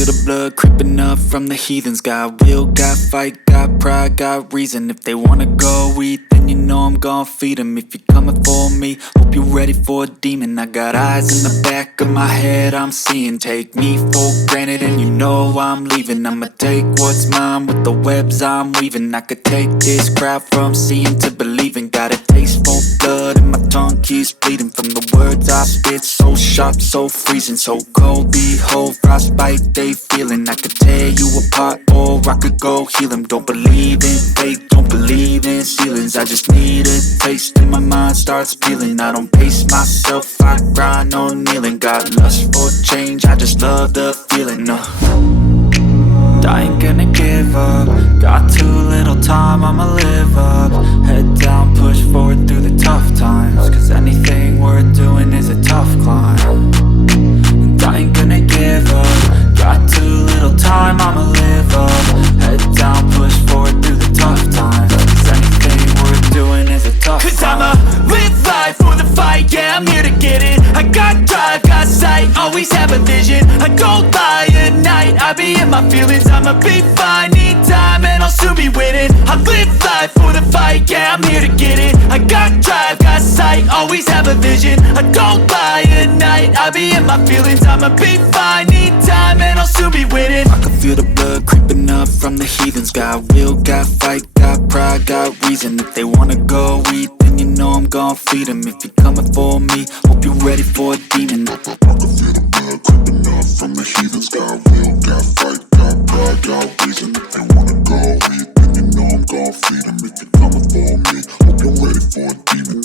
feel the blood creeping up from the heathens. Got will, got fight, got pride, got reason. If they wanna go eat, then you know I'm gon' feed them. If you're coming for me, hope you're ready for a demon. I got eyes in the back of my head, I'm seeing. Take me for granted and you know I'm leaving. I'ma take what's mine with the webs I'm weaving. I could take this crowd from seeing to believing. Got a taste for blood and my tongue keeps bleeding from the words I spit. So sharp, so freezing, so cold. Behold, frostbite they feeling. I could tear you apart or I could go heal them. Don't believe in fate, don't believe in ceilings. I just need a taste and my mind starts peeling. I don't pace myself, I grind on kneeling. Got lust for change, I just love the feeling. I ain't gonna give up. Got too little time, I'ma live up. Head down, push forward through the tough times. Cause anything worth doing is a tough climb. And I ain't gonna give up. Got too little time, I'ma live up. Head down, push forward through the tough times. Cause anything worth doing is a tough climb. Cause I'ma live life for the fight, yeah, I'm here to get it. I got drive, got sight, always have a vision. I don't lie at night, I be in my feelings. I'ma be fine, need time and I'll soon be winning. I live life for the fight, yeah, I'm here to get it. I got drive, got sight, always have a vision. I don't lie at night, I be in my feelings. I'ma be fine, need time and I'll soon be winning. I can feel the blood creeping up from the heathens. Got will, got fight, got pride, got reason. If they wanna go eat, then you know I'm gon' feed them. If you're coming for me, hope you're ready for a demon. I can feel the blood creeping up from the heathens. Got will, got fight, got pride, got reason. If they wanna go eat, then you know I'm gon' feed them. If you're coming for me, hope you're ready for a demon.